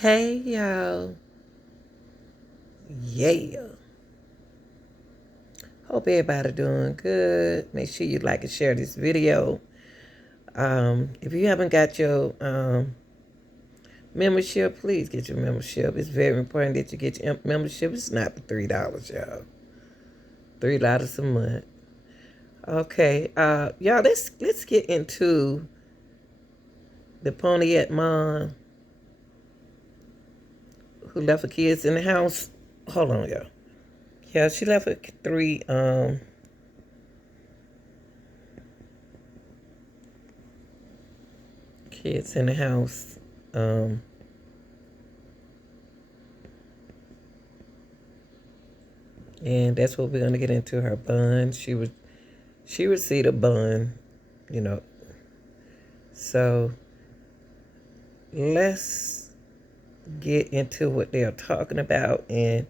Hey y'all, yeah. Hope everybody doing good. Make sure you like and share this video. If you haven't got your membership, please get your membership. It's very important that you get your membership. It's not for $3, y'all. $3 a month. Okay, y'all. Let's get into the Pontiac mom who left her kids in the house. Hold on, y'all. Yeah, she left her three kids in the house. Um, and that's what we're gonna get into her bond. She received a bond, you know. So let's get into what they're talking about and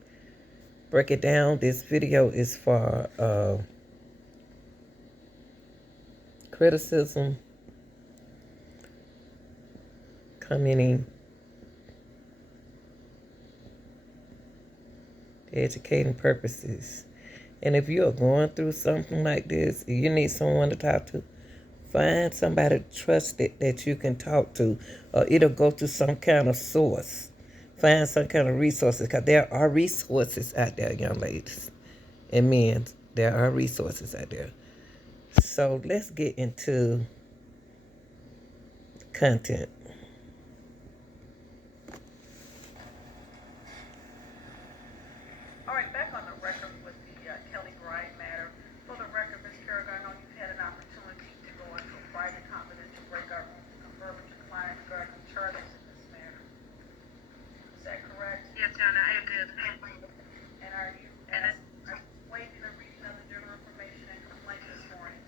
break it down. This video is for criticism, commenting, educating purposes. And if you are going through something like this, you need someone to talk to. Find somebody trusted that you can talk to, or either go to some kind of source. Find some kind of resources, because there are resources out there, young ladies and men. There are resources out there. So let's get into content. All right, back on the record with the Kelly Bryant matter. For the record, Ms. Kerrigan, I know you've had an opportunity to go into a private confidential breakout room to confer with your client regarding charges in this matter. Is that correct? Yes, Your Honor, I did. And are you waiving the reading of the general information and complaint this morning?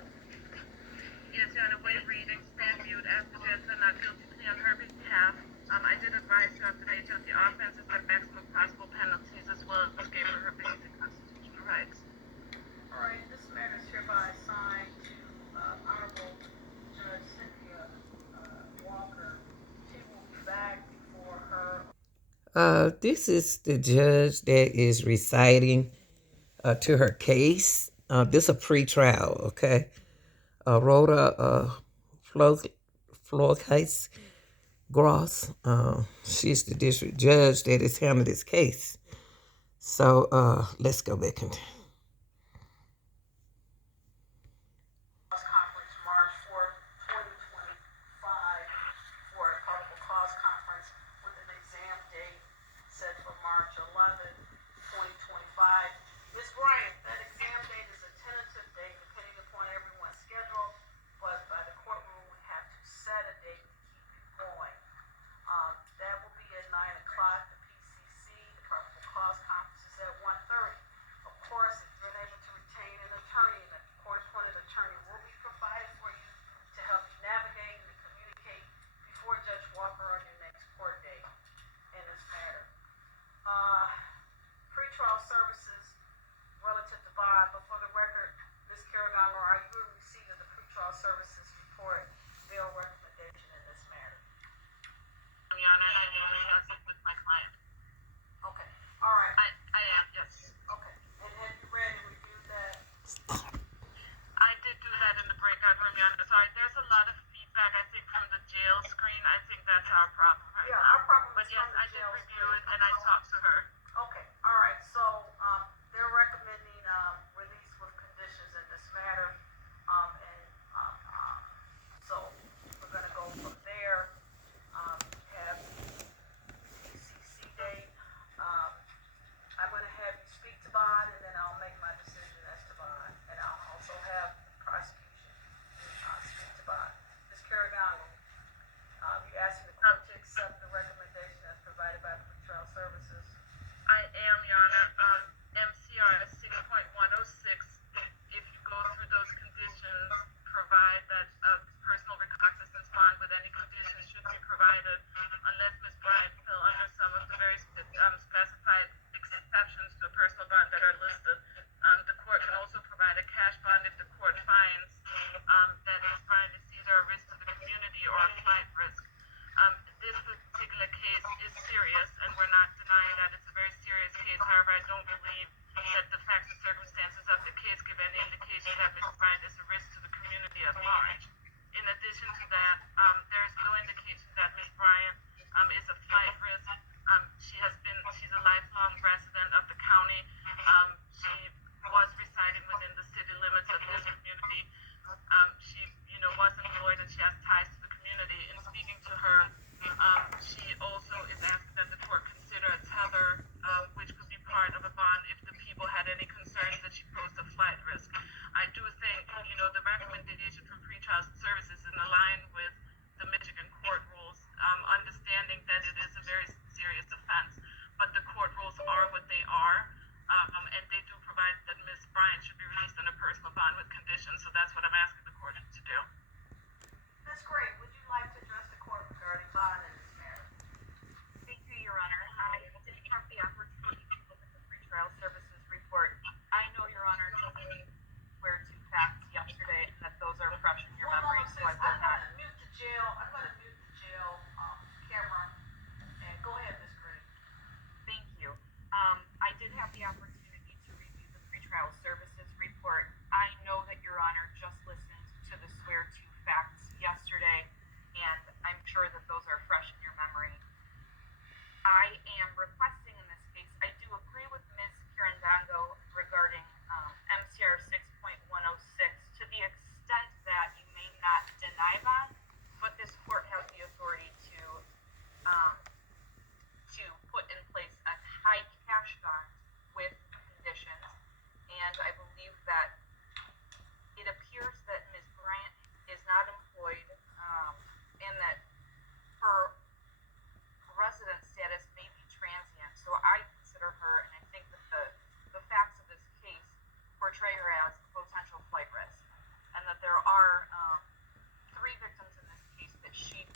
Yes, Your Honor, waive reading, stand mute, as the judge said not guilty plea on her behalf. I did advise her of the nature of the offenses and maximum possible penalties, as well as gave her her basic constitutional rights. All right, this matter is hereby assigned to Honorable Judge Cynthia Walker. She will be back before her. This is the judge that is reciting to her case. This is a pre-trial, okay? Rhoda Flores Gross. She's the district judge that is handling this case. So let's go back and Conference March 4th, 2025 for a probable cause conference with an exam date set for March 11th, 2025. Ms. Bryant, that exam date is a tentative date depending upon everyone's schedule, but by the court rule we have to set a date to keep you going. That will be at 9 o'clock. The PCC, the probable cause conference, is at 1:30. Of course, if you're unable to retain an attorney, and a court-appointed attorney will be provided for you to help you navigate and communicate before Judge Walker on your next court date in this matter. Pretrial services relative to bond, but for the record, Ms. Kerrigan, are you in receipt of the pretrial services report bail recommendation in this matter? Your Honor, and I did discuss it with my client. Okay, all right. I am, yes. Okay, and have you read and reviewed that? I did do that in the breakout room, Your Honor. Sorry, there's a lot of feedback, I think, from the jail screen. I think that's our problem right Yeah, now. our problem But is yes, from the I did jail review screen. it, and I talked to her. Okay, all right, so, they're recommending, release with conditions in this matter. So we're gonna go from there. Have PCC date. I'm gonna have you speak to bond, and then I'll make my decision as to bond. And I'll also have prosecution, speak to bond. Ms. Kerrigan, you asking the court to accept the recommendation as provided by pretrial services? she has ties to the community. In speaking to her, she also is asking that the court consider a tether, which could be part of a bond if the people had any concerns that she posed a flight risk. I do think, the recommendation for pretrial services is in line with the Michigan court rules, understanding that it is a very serious offense, but the court rules are what they are, and they do provide that Ms. Bryant should be released on a personal bond with conditions, so that's what I'm asking the court to do. That's great. Would you like to address the court regarding bond in this matter? Thank you, Your Honor. I did have the opportunity to look at the pretrial services report. I know, Your Honor, taking where to facts yesterday, and that those are fresh in your memory, so I will not. I'm going to mute the jail camera, and go ahead, Ms. Green. Thank you. I did have the opportunity to review the pretrial services report. I know that Your Honor just listened to the swear to facts yesterday, and I'm sure that those are fresh in your memory. I am requesting in this case, I do agree with Ms. Kirandongo regarding MCR 6.106 to the extent that you may not deny bond, but this court has the authority to put in place a high cash bond with conditions, and I believe that it appears that Ms. Bryant is not employed, and that her resident status may be transient. So I consider her, and I think that the facts of this case portray her as a potential flight risk, and that there are 3 victims in this case that she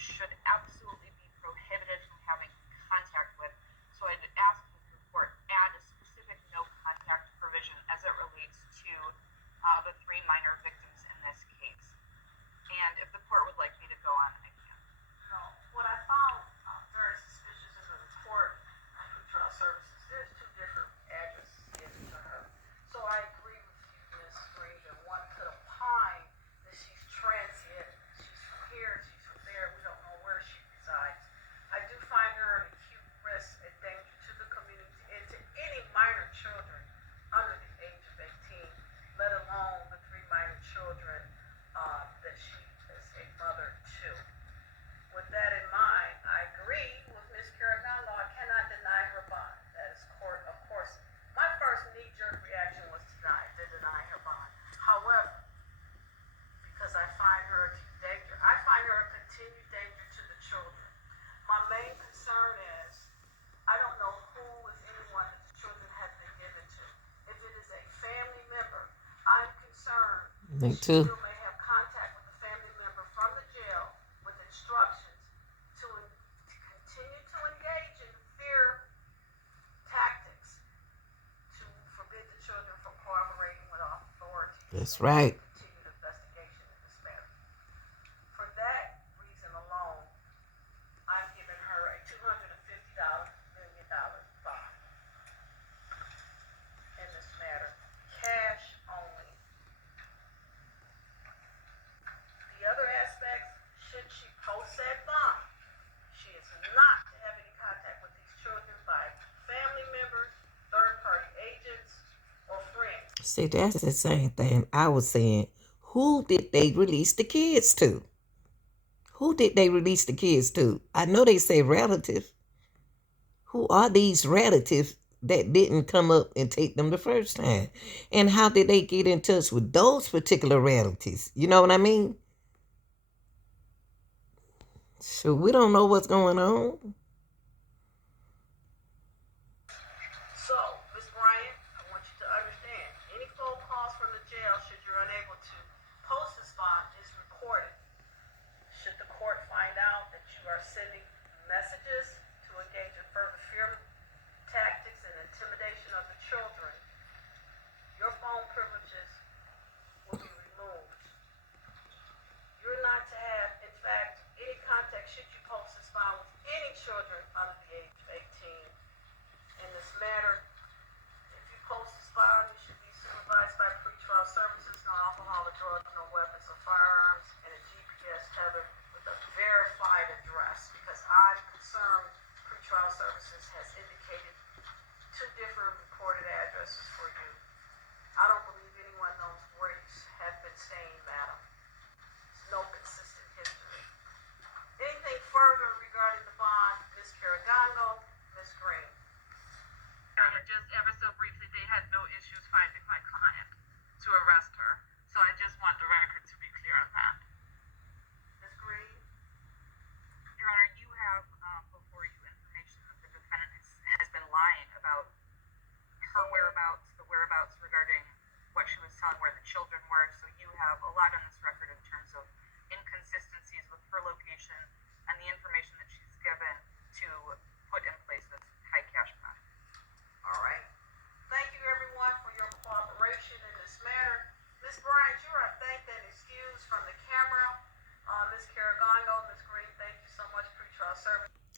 should absolutely be prohibited from having contact with. So I'd ask that the court add a specific no contact provision as it relates to the 3 minor victims in this case. And if the court would like me to go on, I can. No. What I found very suspicious in the report of pretrial services, there's 2 different addresses given to her. So I agree with you, Ms. Green, that one could opine that she's transient, she's from here, she's from there, we don't know where she resides. I do find her an acute risk and danger to the community and to any minor children under the age of 18, let alone the 3 minor children that she is a mother to. With that in mind, I agree with Ms. Carabello. I cannot deny her bond. That is court, of course. My first knee-jerk reaction was to deny her bond. However, because I find her a continued danger to the children. My main concern is, I don't know who, if anyone, that the children have been given to. If it is a family member, I'm concerned Me that too. she still may have contact with the family member from the jail with instructions to continue to engage in fear tactics to forbid the children from cooperating with authorities. That's right. Continued investigation in this matter. For that reason alone, I'm giving her a $250 million bond in this matter. Cash only. The other aspects, should she post that bond, she is not to have any contact with these children by family members, third-party agents, or friends. See, that's the same thing I was saying. Who did they release the kids to? Who did they release the kids to? I know they say relatives. Who are these relatives that didn't come up and take them the first time? And how did they get in touch with those particular relatives? You know what I mean? So we don't know what's going on. So, Ms. Bryant, I want you to understand, any phone calls from the jail, should you're unable to post this bond, is recorded. Should the court find out that you are sending messages to engage in further fear tactics and intimidation of the children, your phone privileges will be removed. You're not to have, in fact, any contact should you post this bond with any children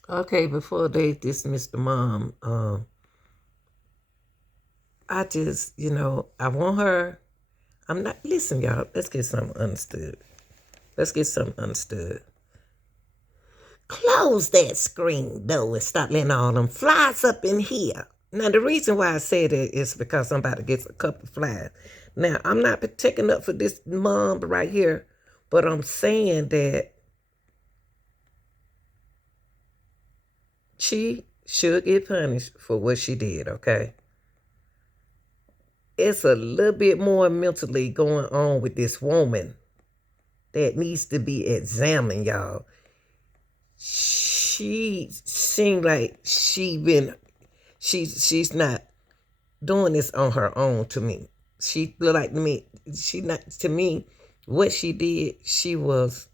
Okay, before they dismiss the mom, I just, I want her. I'm not, listen, y'all, let's get something understood. Let's get something understood. Close that screen, though, and stop letting all them flies up in here. Now, the reason why I said that is because I'm about to get a couple of flies. Now, I'm not taking up for this mom right here, but I'm saying that she should get punished for what she did, okay? It's a little bit more mentally going on with this woman that needs to be examined, y'all. She seemed like she's not doing this on her own to me. She look like to me, what she did, she was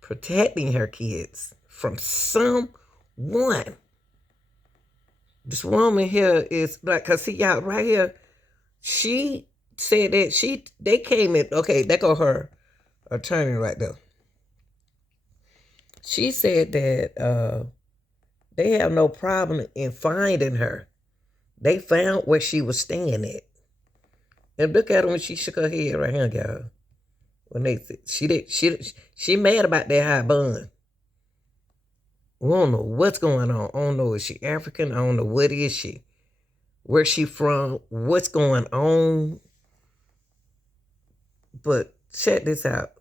protecting her kids from someone. This woman here is like, cause see y'all right here, she said that they came in, okay, that go her attorney right there. She said that they have no problem in finding her. They found where she was staying at. And look at her when she shook her head right here, y'all. When they said she mad about that high bun. We don't know what's going on. I don't know, is she African? I don't know, what is she? Where's she from? What's going on? But check this out.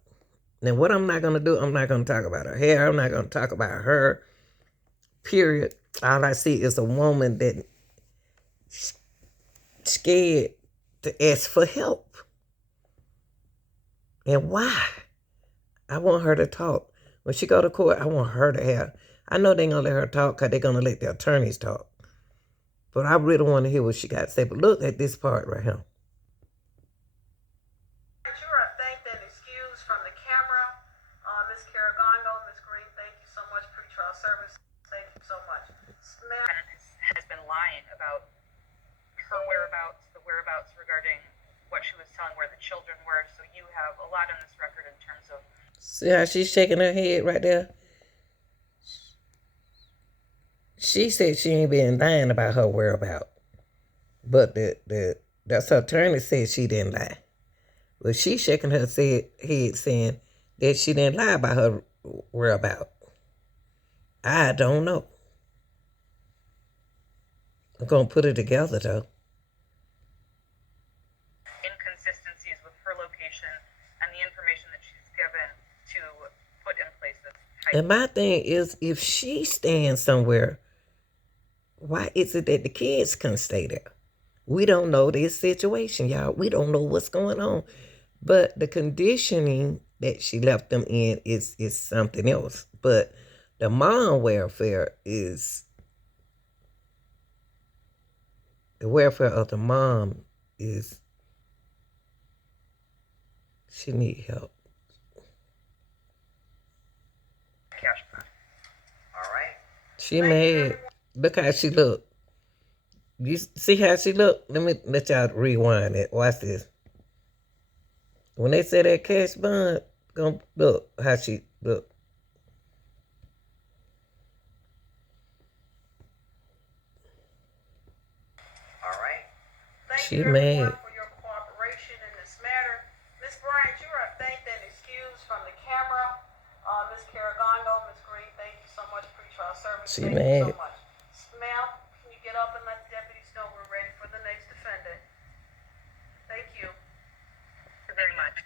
Now, what I'm not going to do, I'm not going to talk about her hair. I'm not going to talk about her, period. All I see is a woman that scared to ask for help. And why? I want her to talk. When she go to court, I want her to have. I know they ain't going to let her talk because they're going to let the attorneys talk. But I really want to hear what she got to say. But look at this part right here. You are thanked and excused from the camera. Ms. Caragongo, Ms. Green, thank you so much. Pretrial service, thank you so much. Has been lying about her whereabouts, the whereabouts regarding what she was telling where the children were. So you have a lot on this record in terms of. See how she's shaking her head right there? She said she ain't been lying about her whereabouts. But that's her attorney said she didn't lie. But she shaking her head saying that she didn't lie about her whereabouts. I don't know. I'm going to put it together, though. Inconsistencies with her location and the information that she's given to put in place this type. And my thing is, if she stands somewhere, why is it that the kids can't stay there? We don't know this situation, y'all. We don't know what's going on. But the conditioning that she left them in is something else. But the mom welfare is, the welfare of the mom is, she need help. Cash back. All right. She mad. Look how she look. You see how she look? Let me let y'all rewind it. Watch this. When they say that cash bond, gonna look how she look. All right. Thank She you, everyone, mad. for your cooperation in this matter. Ms. Bryant, you are thanked and excused from the camera. Ms. Caragongo, Ms. Green, thank you so much. Pretrial service, She thank you so mad. much. Ma'am, can you get up and let the deputies know we're ready for the next defendant? Thank you. Thank you very much.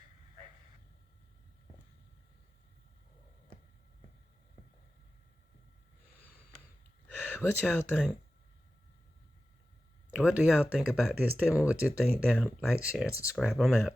What y'all think? What do y'all think about this? Tell me what you think down. Like, share, and subscribe. I'm out.